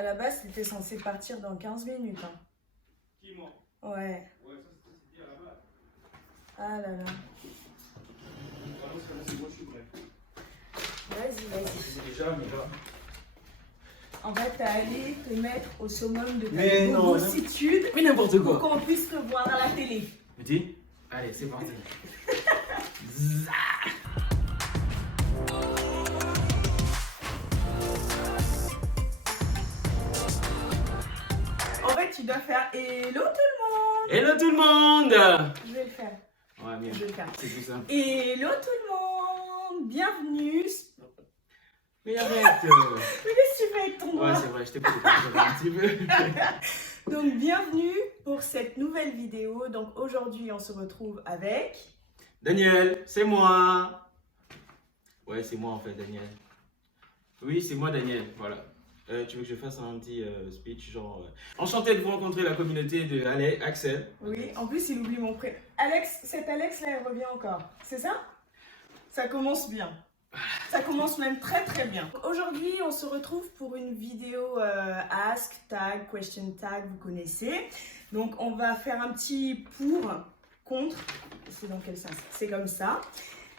À la base, t'étais censé partir dans 15 minutes. Hein. Qui, moi? Ouais. Ouais, ça c'était dit à la base. Ah là là. Moi je suis prêt. Vas-y. Déjà. En fait, t'es allé te mettre au summum de Mais ta non, bobossitude Mais n'importe pour quoi. qu'on puisse te voir à la télé. Tu dis? Allez, c'est parti. En fait, tu dois faire hello tout le monde. Hello tout le monde! Je vais le faire. Ouais, bien. Je vais le faire. C'est tout simple. Hello tout le monde. Bienvenue. Mais arrête! Mais qu'est-ce que tu fais avec ton Ouais, doigt? c'est vrai, je t'ai posé un petit peu. Donc, bienvenue pour cette nouvelle vidéo. Donc, aujourd'hui, on se retrouve avec... Daniel, c'est moi! Ouais, c'est moi en fait, Daniel. Oui, c'est moi, Daniel, voilà. Tu veux que je fasse un petit speech genre... Enchanté de vous rencontrer la communauté de Axel. Oui, en plus, il oublie mon prénom. Alex, cet Alex là, il revient encore. C'est ça? Ça commence bien. Ça commence même très très bien. Aujourd'hui, on se retrouve pour une vidéo Ask, Tag, Question Tag, vous connaissez. Donc, on va faire un petit pour, contre. C'est dans quel sens? C'est comme ça.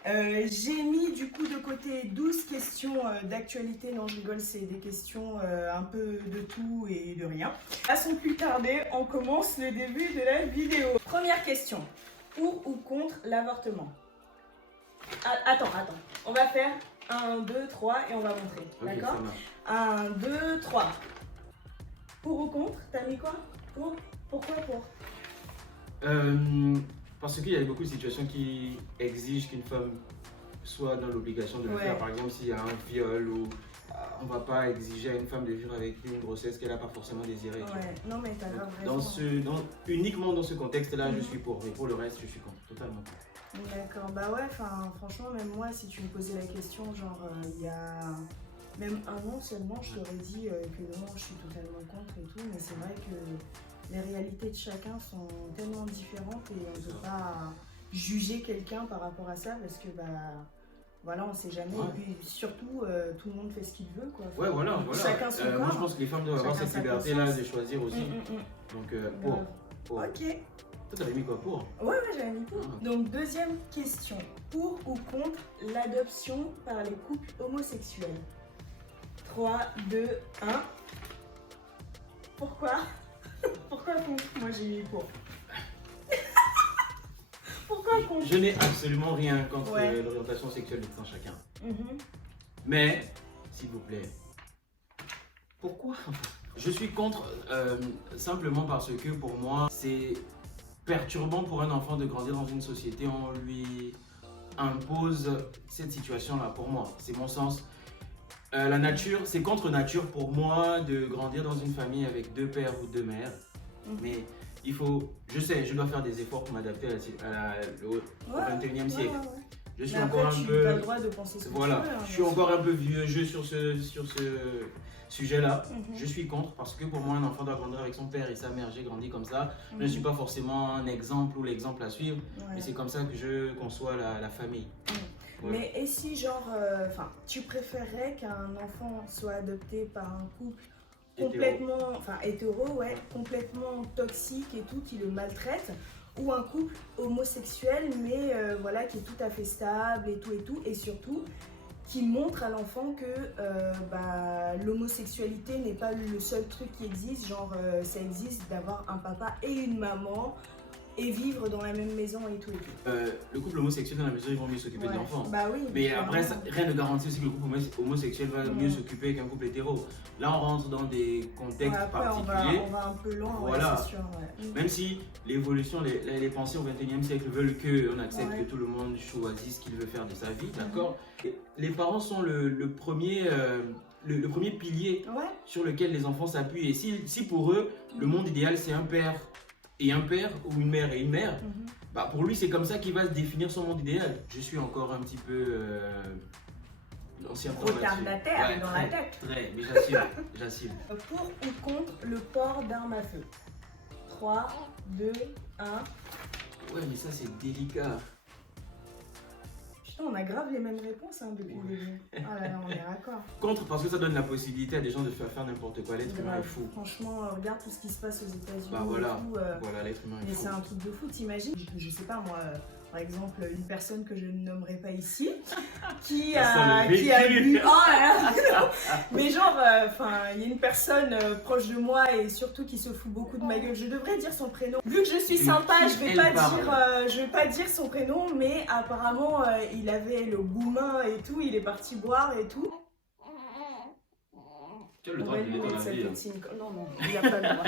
J'ai mis du coup de côté 12 questions d'actualité. Non, je rigole, c'est des questions un peu de tout et de rien. Sans plus tarder, on commence le début de la vidéo. Première question. Pour ou contre l'avortement? Attends. On va faire 1, 2, 3 et on va montrer. Ok, D'accord? ça marche. 1, 2, 3. Pour ou contre? T'as mis quoi? Pour? Pourquoi pour? Parce qu'il y a beaucoup de situations qui exigent qu'une femme soit dans l'obligation de le Ouais. faire. Par exemple, s'il y a un viol ou on ne va pas exiger à une femme de vivre avec une grossesse qu'elle n'a pas forcément désirée. tu vois. Ouais, non mais t'as grave Dans raison. uniquement dans ce contexte-là, je suis pour. Mais pour le reste, je suis contre. Totalement contre. D'accord, bah ouais, enfin franchement, même moi, si tu me posais la question, genre il y a même un an seulement, je t'aurais dit que non, je suis totalement contre et tout, mais c'est vrai que les réalités de chacun sont tellement différentes et on ne peut pas juger quelqu'un par rapport à ça parce que bah voilà, on sait jamais, Ouais. et puis surtout tout le monde fait ce qu'il veut quoi. Ouais, voilà. Chacun son corps. Moi, je pense que les femmes doivent avoir Chacun cette sa liberté-là conscience. de choisir aussi. Donc, pour. Grave. Ok. Toi, t'avais mis quoi pour? Ouais, j'avais mis pour. Ah. Donc, deuxième question. Pour ou contre l'adoption par les couples homosexuels? 3, 2, 1. Pourquoi? Pourquoi contre? Moi, j'ai mis pour. Pourquoi contre? Je n'ai absolument rien contre Ouais. l'orientation sexuelle de tout un chacun. Mhm. Mais, s'il vous plaît, pourquoi? Je suis contre simplement parce que pour moi, c'est perturbant pour un enfant de grandir dans une société où on lui impose cette situation-là. Pour moi, c'est mon sens. La nature, c'est contre nature pour moi de grandir dans une famille avec 2 pères ou 2 mères. Mhm. Mais il faut, je sais, je dois faire des efforts pour m'adapter au Ouais, 21e siècle. ouais. Je suis Mais encore après, un tu peu... as le droit de penser ce que Voilà, tu veux. Hein, je suis encore un peu vieux jeu sur ce sujet-là. Mhm. Je suis contre parce que pour moi, un enfant doit grandir avec son père et sa mère. J'ai grandi comme ça. Je ne Mhm. suis pas forcément un exemple ou l'exemple à suivre, Ouais. mais c'est comme ça que je conçois la famille. Voilà. Mais et si genre, tu préférerais qu'un enfant soit adopté par un couple complètement, hétéro, ouais, complètement toxique et tout, qui le maltraite, ou un couple homosexuel, mais voilà, qui est tout à fait stable et tout, et surtout qui montre à l'enfant que l'homosexualité n'est pas le seul truc qui existe, genre ça existe d'avoir un papa et une maman et vivre dans la même maison et tout. Le couple homosexuel, dans la mesure où ils vont mieux s'occuper de Ouais. l'enfant. Bah oui. Mais après, clairement. rien ne garantit aussi que le couple homosexuel va mieux s'occuper qu'un couple hétéro. Là, on rentre dans des contextes Ouais, après, particuliers. on va un peu loin, Voilà. ouais, c'est sûr. Ouais. Même si l'évolution, les pensées au 21e siècle veulent qu'on accepte Ouais. que tout le monde choisisse ce qu'il veut faire de sa vie, d'accord? Et les parents sont le premier pilier Ouais. sur lequel les enfants s'appuient. Et si pour eux, le monde idéal, c'est un père et un père, ou une mère et une mère, Mhm. bah pour lui, c'est comme ça qu'il va se définir son monde idéal. Je suis encore un petit peu ancien temps là-dessus. Retardataire Ouais, dans très, la tête. Très, mais j'assume, j'assume. Pour ou contre le port d'armes à feu? 3, 2, 1. Ouais, mais ça, c'est délicat. On a grave les mêmes réponses hein, depuis le début. Ah là là, on est d'accord. Contre, parce que ça donne la possibilité à des gens de faire n'importe quoi. L'être humain est fou. Franchement, regarde tout ce qui se passe aux États-Unis. Bah voilà, et tout, voilà, l'être humain est mais fou. c'est un truc de fou, t'imagines? Je sais pas moi, par exemple, une personne que je ne nommerai pas ici, qui a bu. Oh là là. Mais genre, il y a une personne proche de moi et surtout qui se fout beaucoup de ma gueule. Je devrais dire son prénom. Vu que je suis sympa, je vais pas dire son prénom, mais apparemment, il avait le boumin et tout, il est parti boire et tout. Tu as le droit de donner ton avis. Non, il a pas le droit.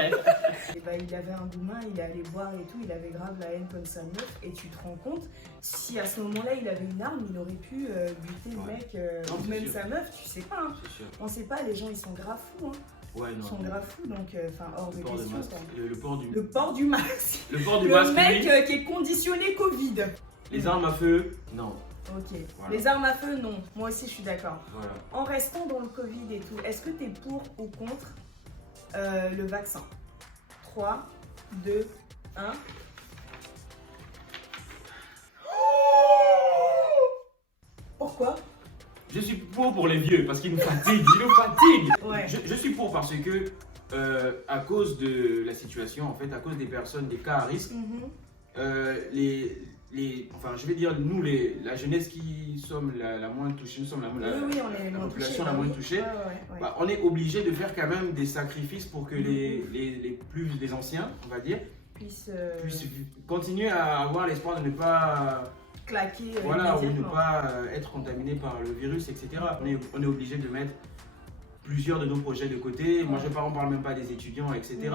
Et bah, il avait un boumin, il est allé boire et tout, il avait grave la haine comme sa meuf. Et tu te rends compte, si à ce moment-là il avait une arme, il aurait pu buter le mec, ou même sa meuf, tu sais pas. Hein. On sait pas, les gens ils sont grave fous. Hein. Ouais, non. Ils sont grave fous, donc hors de question. Le port du masque. Le port du masque. Le mec qui est conditionné Covid. Les armes à feu, non. Ok. Voilà. Les armes à feu, non. Moi aussi, je suis d'accord. Voilà. En restant dans le Covid et tout, est-ce que tu es pour ou contre le vaccin? 3, 2, 1. Pourquoi? Je suis pour les vieux parce qu'ils nous fatiguent. Ils nous fatiguent. Ouais. Je suis pour parce que, à cause de la situation, en fait, à cause des personnes, des cas à risque, enfin, je vais dire, nous, la jeunesse qui sommes la moins touchée, nous sommes la population la moins touchée, bah, on est obligé de faire quand même des sacrifices pour que les anciens, on va dire, puissent continuer à avoir l'espoir de ne pas claquer, voilà, ou ne pas être contaminé par le virus, etc. On est obligé de mettre plusieurs de nos projets de côté. Moi, on ne parle même pas des étudiants, etc.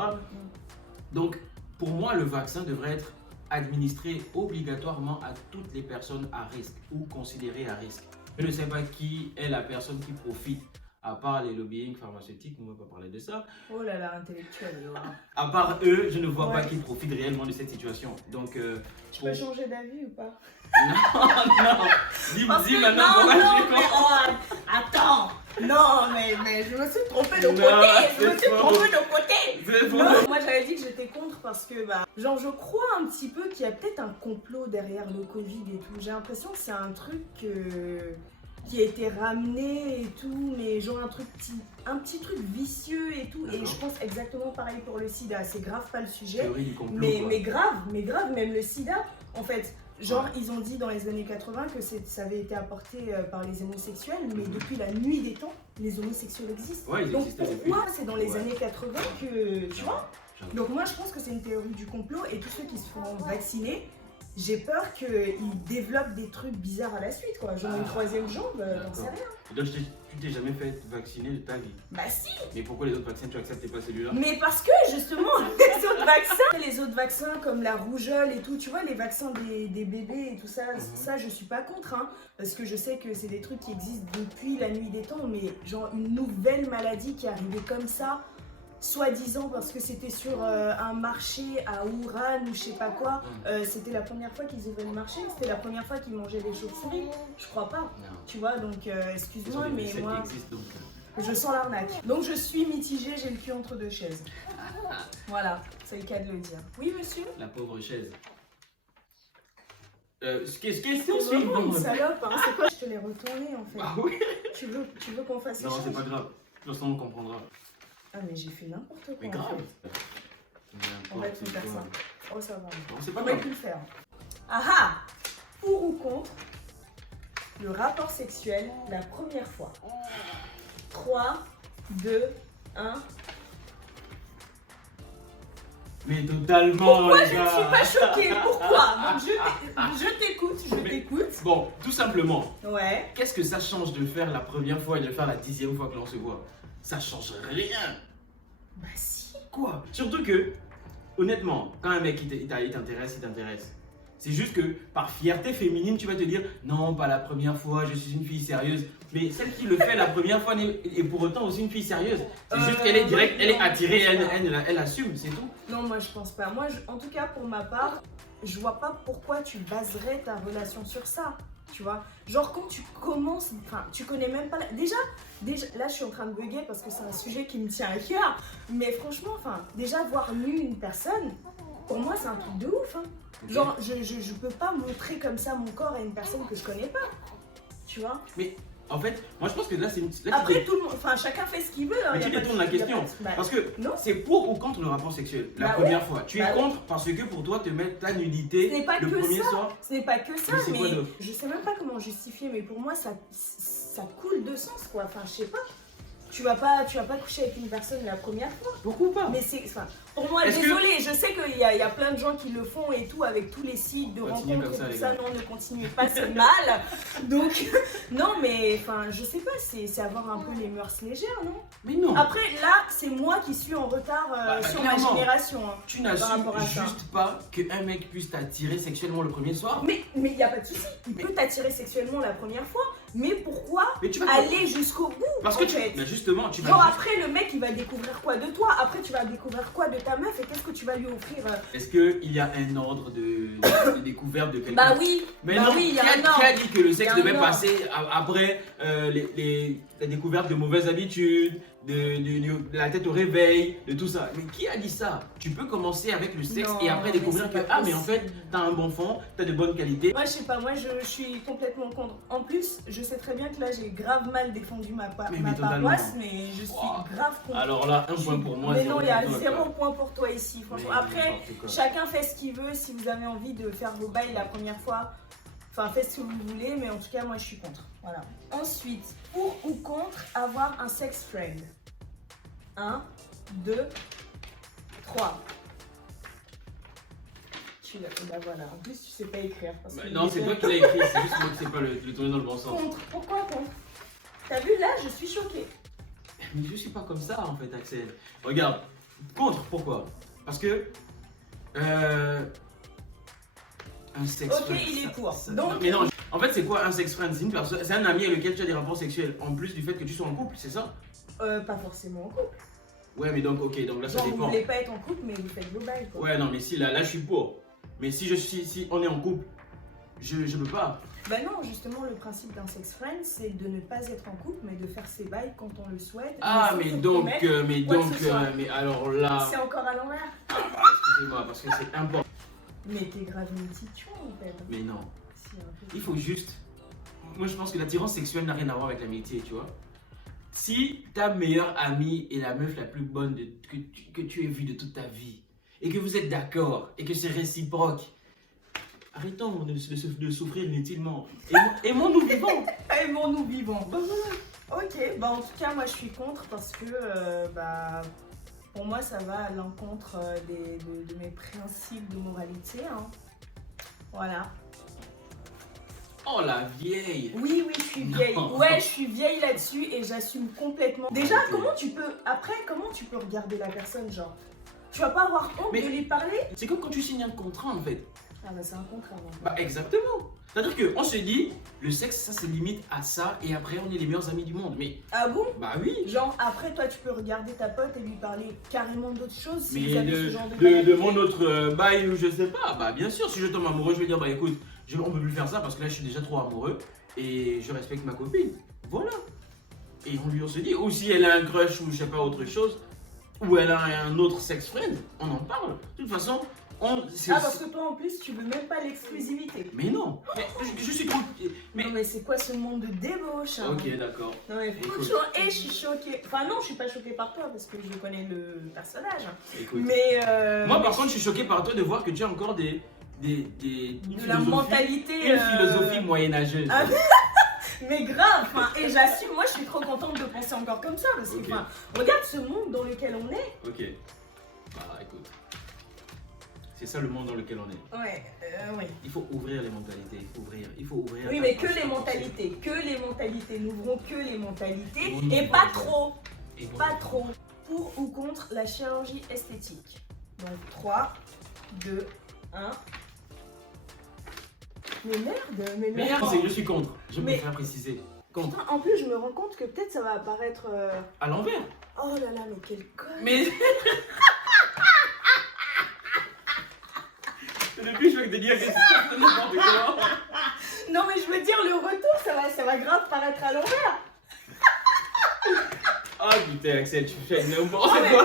Donc, pour moi, le vaccin devrait être administré obligatoirement à toutes les personnes à risque ou considérées à risque. Je ne sais pas qui est la personne qui profite, à part les lobbying pharmaceutiques, on ne va pas parler de ça. Oh là là, intellectuel. À part eux, je ne vois pas qui profite réellement de cette situation. Donc, je peux changer d'avis ou pas? Non. Dis maintenant pourquoi attends. Non, mais je me suis trompée de côté. Non, moi j'avais dit que j'étais contre parce que genre je crois un petit peu qu'il y a peut-être un complot derrière le Covid et tout. J'ai l'impression que c'est un truc qui a été ramené et tout, mais genre un petit truc vicieux et tout. Et je pense exactement pareil pour le sida. C'est grave pas le sujet. Théorie du complot, mais grave, même le sida, en fait. Genre, ils ont dit dans les années 80 que ça avait été apporté par les homosexuels, mais depuis la nuit des temps, les homosexuels existent. Ouais, donc pourquoi c'est dans les années 80 que, tu vois? Donc moi, je pense que c'est une théorie du complot et tous ceux qui se font vacciner, j'ai peur qu'ils développent des trucs bizarres à la suite, quoi. Genre une troisième jambe, j'en sais rien. Donc tu t'es jamais fait vacciner de ta vie? Bah si. Mais pourquoi les autres vaccins, tu acceptes pas celui-là? Mais parce que justement, les autres vaccins comme la rougeole et tout, tu vois, les vaccins des bébés et tout ça, ça je suis pas contre, hein, parce que je sais que c'est des trucs qui existent depuis la nuit des temps, mais genre une nouvelle maladie qui est arrivée comme ça, soi-disant parce que c'était sur un marché à Wuhan ou je sais pas quoi, c'était la première fois qu'ils ouvraient le marché, c'était la première fois qu'ils mangeaient des chauves-souris, je crois pas, tu vois, donc excuse-moi, mais moi, je sens l'arnaque. Donc je suis mitigée, j'ai le cul entre deux chaises. Voilà, c'est le cas de le dire. Oui, monsieur? La pauvre chaise. Question suivante. Une salope, hein. C'est quoi? Je te l'ai retourné en fait. Ah oui? Tu veux qu'on fasse Non, c'est pas grave. De toute façon, on comprendra. Ah, mais j'ai fait n'importe quoi. Mais grave. On va tout faire ça. Oh, ça va. Non, c'est pas on grave. va tout le faire. Ah ah! Pour ou contre le rapport sexuel la première fois? 3, 2, 1. Mais totalement, pourquoi les gars. Je ne suis pas choquée? Pourquoi? Donc je t'écoute. Bon, tout simplement. Ouais. Qu'est-ce que ça change de le faire la première fois et de le faire la 10e fois que l'on se voit? Ça change rien. Bah si. Quoi? Surtout que, honnêtement, quand un mec il t'intéresse, il t'intéresse. C'est juste que par fierté féminine, tu vas te dire non, pas la première fois, je suis une fille sérieuse. Mais celle qui le fait la première fois est pour autant aussi une fille sérieuse. C'est juste qu'elle est directe, elle est attirée, elle assume, c'est tout. Non, moi je pense pas. Moi, en tout cas, pour ma part, je vois pas pourquoi tu baserais ta relation sur ça. Tu vois, genre quand tu commences, enfin, tu connais même pas. Déjà, là, je suis en train de bugger parce que c'est un sujet qui me tient à cœur. Mais franchement, enfin, déjà voir nu une personne, Pour moi, c'est un truc de ouf. Hein. Ok. Genre, je peux pas montrer comme ça mon corps à une personne que je connais pas. Tu vois? Mais en fait, moi je pense que là c'est une. Là, Après, tout le monde, enfin, chacun fait ce qu'il veut. Hein, mais y a tu pas de- détournes la y a question. pas de- bah, Parce que non. c'est pour ou contre le rapport sexuel la Bah première fois. Tu es Bah oui. contre parce que pour toi te mettre ta Ce nudité n'est pas le que premier ça. soir. Ce n'est pas que ça, Mais c'est quoi mais d'autre? je sais même pas comment justifier, mais pour moi, ça coule de sens, quoi. Enfin, je sais pas. Tu vas pas coucher avec une personne la première fois. Pourquoi pas? Mais c'est, enfin, pour moi, Est-ce que- désolé, je sais qu'il y a plein de gens qui le font et tout, avec tous les sites de Continuez rencontres comme ça, et tout les ça. gars. Non, ne continuez pas, c'est mal. Donc, non, mais enfin, je sais pas, c'est avoir un peu les mœurs légères, non? Mais non. Après, là, c'est moi qui suis en retard sur ma clairement. génération. Hein. Tu n'assumes rapport à ça. juste pas qu'un mec puisse t'attirer sexuellement le premier soir. Mais il n'y a pas de souci, il Mais- peut t'attirer sexuellement la première fois, mais pourquoi Mais tu vas aller jusqu'au bout Parce en que fait. mais justement, tu vas Genre juste- après le mec il va découvrir quoi de toi, après tu vas découvrir quoi de ta meuf et qu'est-ce que tu vas lui offrir Est-ce qu'il y a un ordre de découverte de quelqu'un? Bah oui, Mais bah non, oui, il y a qui un ordre. a dit que le sexe Il y a un devait ordre. passer après la découverte de mauvaises habitudes, de la tête au réveil, de tout ça? Mais qui a dit ça? Tu peux commencer avec le sexe Non, et après mais découvrir c'est que, pas mais en fait, possible. t'as un bon fond, t'as de bonnes qualités. Moi je sais pas, moi je suis complètement contre. En plus, je sais très bien que là j'ai grave mal défendu ma Mais totalement. paroisse, mais je suis Wow. grave contre. Alors là, un point pour moi. Mais zéro non, il y a pour toi, 0 quoi. point pour toi ici, franchement. Mais Après, n'importe quoi. chacun fait ce qu'il veut. Si vous avez envie de faire vos bails la première fois, enfin faites ce que vous voulez, mais en tout cas, moi je suis contre. Voilà. Ensuite, pour ou contre avoir un sex friend 1, 2, 3. Bah voilà, en plus tu sais pas écrire. Parce Bah, que non, c'est toi qui l'as écrit, c'est juste moi qui sais pas le tourner dans le bon sens. Contre, pourquoi contre? T'as vu là, je suis choquée. Mais je suis pas comme ça en fait, Axel. Regarde, contre, pourquoi? Parce que. Un sex Ok, friend. il est pour. ça- Donc- non, mais non, en fait, c'est quoi un sex friend? C'est une personne, c'est un ami avec lequel tu as des rapports sexuels, en plus du fait que tu sois en couple, c'est ça? Pas forcément en couple. Ouais, mais donc, ok, donc là ça Genre vous dépend. voulez pas être en couple, mais vous faites vos bails quoi. Ouais, non, mais si là je suis pour. Mais si on est en couple, je peux pas. Bah non, justement, le principe d'un sex friend, c'est de ne pas être en couple, mais de faire ses bails quand on le souhaite. Ah, sans mais se donc, promettre quoi que ce soit. mais alors là. C'est encore à l'envers. Excusez-moi, parce que c'est important. Mais t'es grave une petite chouin, en fait. Mais non. Si, un peu. Il faut juste. Moi, je pense que l'attirance sexuelle n'a rien à voir avec l'amitié, tu vois. Si ta meilleure amie est la meuf la plus bonne que tu aies vue de toute ta vie, et que vous êtes d'accord, et que c'est réciproque, arrêtons de souffrir inutilement. Aimons-nous vivants. Aimons-nous vivants. Bah voilà. Ok, bah en tout cas, moi je suis contre parce que bah, pour moi ça va à l'encontre de mes principes de moralité. Hein. Voilà. Oh la vieille. Oui, oui, je suis vieille. Non. Ouais, je suis vieille là-dessus et j'assume complètement. Déjà, Ok. comment tu peux regarder la personne, genre tu vas pas avoir honte Mais- de lui parler? C'est comme quand tu signes un contrat en fait. Ah bah c'est un contrat. donc. Bah exactement. C'est-à-dire qu'on se dit, le sexe ça se limite à ça et après on est les meilleurs amis du monde. Mais Ah bon? bah oui. Genre après toi tu peux regarder ta pote et lui parler carrément d'autres choses si vous Mais avez de, ce genre de de banalité. mon autre bail ou je sais pas, bah bien sûr, si je tombe amoureux, je vais dire bah écoute, on peut plus faire ça parce que là je suis déjà trop amoureux et je respecte ma copine. Voilà. Et on se dit, ou si elle a un crush ou je sais pas autre chose, ou elle a un autre sex friend, on en parle. De toute façon, c'est- Ah parce que toi en plus tu veux même pas l'exclusivité. Mais non, mais je suis trop. Mais. Non mais c'est quoi ce monde de débauche hein? Ok, d'accord. Non mais Écoute. franchement, et je suis choquée. Enfin non, je suis pas choquée par toi parce que je connais le personnage. Écoute. Mais Moi par contre, je suis choqué par toi de voir que tu as encore une de la philosophie- mentalité. Une philosophie moyenâgeuse. Ah, mais grave, enfin, et j'assume, moi je suis trop contente de penser encore comme ça parce que, Ok. enfin, regarde ce monde dans lequel on est. Ok. Bah écoute. C'est ça le monde dans lequel on est. Ouais, oui. Il faut ouvrir les mentalités. Il faut ouvrir. Oui, mais que les mentalités, n'ouvrons que les mentalités et pas trop, Et bon. pas trop. Pour ou contre la chirurgie esthétique. Donc 3, 2, 1. Mais merde, mais Mais merde. non, c'est que je suis contre. Je Mais- préfère préciser. Contre. Putain, en plus, je me rends compte que peut-être ça va apparaître. À l'envers. Oh là là, mais quel con. Mais. Depuis, je fais que des dire que c'est n'importe quoi. Non, mais je veux dire, le retour, ça va grave paraître à l'envers. Ah putain, Axel, tu fais n'importe Oh, mais- quoi.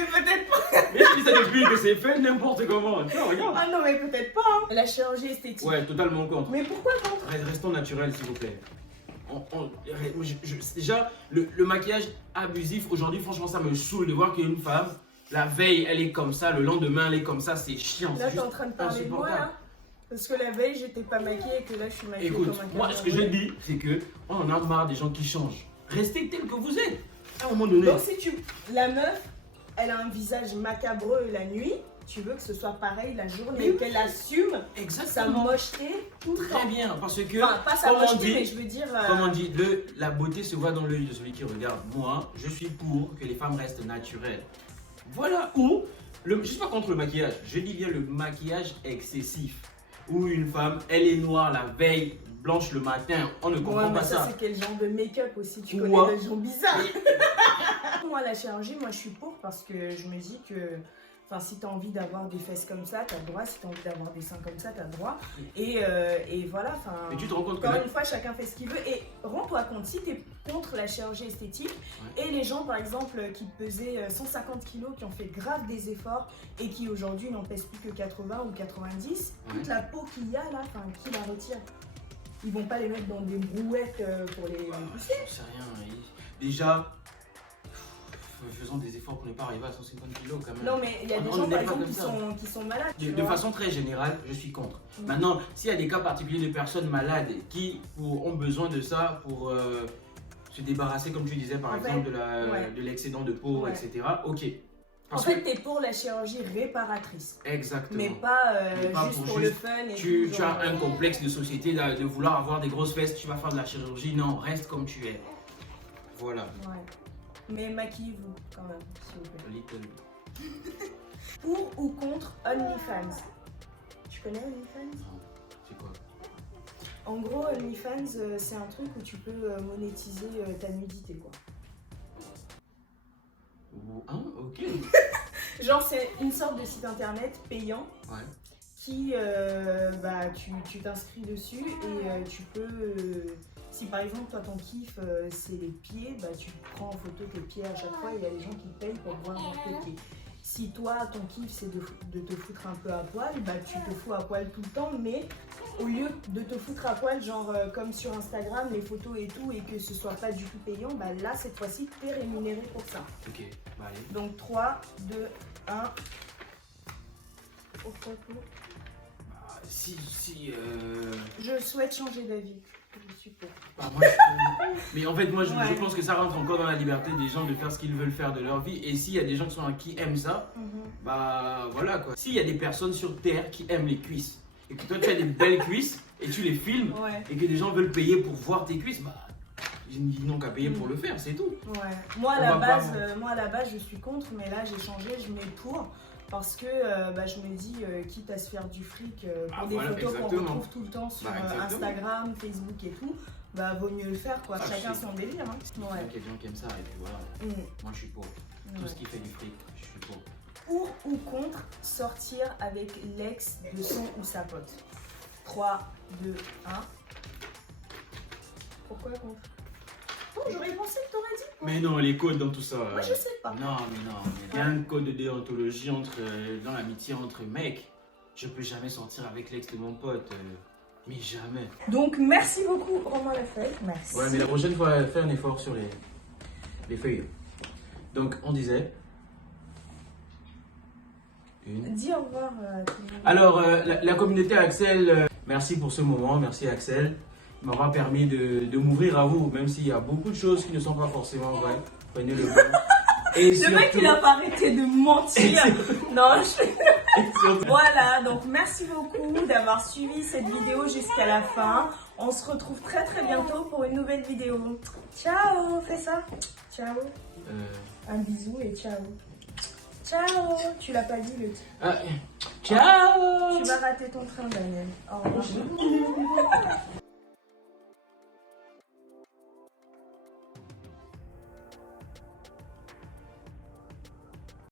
Mais peut-être pas. Mais je dis ça depuis que c'est fait n'importe comment. Tu vois, regarde. Ah non, mais peut-être pas. Hein. La chirurgie esthétique. Ouais, totalement contre. Mais pourquoi contre? Restons naturels, s'il vous plaît. Déjà, le maquillage abusif, aujourd'hui, franchement, ça me saoule de voir qu'une femme, la veille, elle est comme ça, le lendemain, elle est comme ça, c'est chiant. Là, t'es en train de parler de moi, là? Parce que la veille, j'étais pas maquillée et que là, je suis maquillée. Écoute, comme un moi, ce que je dis, c'est que on en a marre des gens qui changent. Restez tel que vous êtes. À un moment donné. Donc, si tu. La meuf, elle a un visage macabreux la nuit. Tu veux que ce soit pareil la journée, Oui. qu'elle assume sa Exactement. mocheté tout le temps. Très bien, parce que, Enfin, pas sa comme on mocheté, dit, mais je veux dire. comme on dit, la beauté se voit dans l'œil de celui qui regarde. Moi, je suis pour que les femmes restent naturelles. Voilà où, je ne suis pas contre le maquillage, je dis bien le maquillage excessif. Où une femme, elle est noire la veille, blanche le matin, on ne comprend Ouais, mais pas ça. c'est quel genre de make-up aussi? Tu Quoi? connais des gens bizarres. Moi, la chirurgie, moi, je suis pour parce que je me dis que. Enfin, si tu as envie d'avoir des fesses comme ça, tu as le droit. Si tu as envie d'avoir des seins comme ça, tu as le droit. Et voilà. Mais tu te rends compte que Encore une fois, chacun fait ce qu'il veut. Et rends-toi compte, si tu es contre la chirurgie esthétique, et les gens, par exemple, qui pesaient 150 kilos, qui ont fait grave des efforts et qui aujourd'hui n'en pèsent plus que 80 ou 90, toute la peau qu'il y a là, enfin, qui la retire? Ils vont pas les mettre dans des brouettes pour les pousser. je sais rien. Déjà, faisons des efforts pour ne pas arriver à 150 kilos quand même. Non, mais il y a des On gens, n'est par pas exemple, comme ça. qui sont malades. tu De vois. façon très générale, je suis contre. Mm. Maintenant, s'il y a des cas particuliers de personnes malades qui ont besoin de ça pour se débarrasser, comme tu disais, par En exemple, fait, de l'excédent de peau, Ouais. etc. Ok. En Parce fait, que, tu es pour la chirurgie réparatrice, exactement. mais pas, Mais pas juste pour pour le fun. Et Tu tout, as genre, un complexe de société de vouloir avoir des grosses fesses, tu vas faire de la chirurgie. Non, reste comme tu es. Voilà. Ouais. Mais maquillez-vous quand même, s'il vous plaît. Little. Pour ou contre OnlyFans? Tu connais OnlyFans? Non, c'est quoi? En gros, OnlyFans, c'est un truc où tu peux monétiser ta nudité, quoi. Hein, ok. Genre, c'est une sorte de site internet payant Ouais. qui, tu t'inscris dessus et tu peux, si par exemple toi ton kiff c'est les pieds, bah tu prends en photo tes pieds à chaque fois et il y a des gens qui payent pour voir tes pieds. Si toi ton kiff c'est de te foutre un peu à poil, bah tu te fous à poil tout le temps, mais au lieu de te foutre à poil, genre comme sur Instagram, les photos et tout, et que ce soit pas du tout payant, bah là cette fois-ci t'es rémunéré pour ça. Ok, bah allez. Donc 3, 2, 1. Je souhaite changer d'avis. Je suis pour. Bah, mais en fait, moi, je pense que ça rentre encore dans la liberté des gens de faire ce qu'ils veulent faire de leur vie. Et s'il y a des gens qui aiment ça, bah voilà quoi. S'il y a des personnes sur Terre qui aiment les cuisses, et que toi tu as des belles cuisses, et tu les filmes, Ouais. et que des gens veulent payer pour voir tes cuisses, bah ils n'ont qu'à payer pour le faire, c'est tout. Ouais. Moi à la base, je suis contre, mais là j'ai changé, je mets pour. Parce que je me dis, quitte à se faire du fric pour des photos qu'on retrouve tout le temps sur Instagram, Facebook et tout, bah vaut mieux le faire quoi, chacun son délire. Hein. Il y a des gens qui aiment ça et puis voilà. Moi je suis pour. Tout ce qui fait du fric, je suis pour. Pour ou contre sortir avec l'ex de son ou sa pote? 3, 2, 1. Pourquoi contre? Oh, j'aurais pensé que t'aurais dit. Mais non, les codes dans tout ça. Moi je sais pas. Non, il y a un code de déontologie dans l'amitié entre mecs. Je peux jamais sortir avec l'ex de mon pote. Mais jamais. Donc merci beaucoup Romain Lefebvre. Merci. Ouais, mais la prochaine fois, fais un effort sur les feuilles. Donc, on disait. Dis au revoir à tout le monde. Alors, la communauté Axel, merci pour ce moment. Merci Axel. Il m'aura permis de m'ouvrir à vous, même s'il y a beaucoup de choses qui ne sont pas forcément vraies. Prenez le bon. Et le mec, il a pas arrêté de mentir. Non, Voilà, donc merci beaucoup d'avoir suivi cette vidéo jusqu'à la fin. On se retrouve très très bientôt pour une nouvelle vidéo. Ciao, fais ça. Ciao. Un bisou et ciao. Ciao. Tu l'as pas dit le ciao. Tu vas rater ton train, Daniel. Au revoir.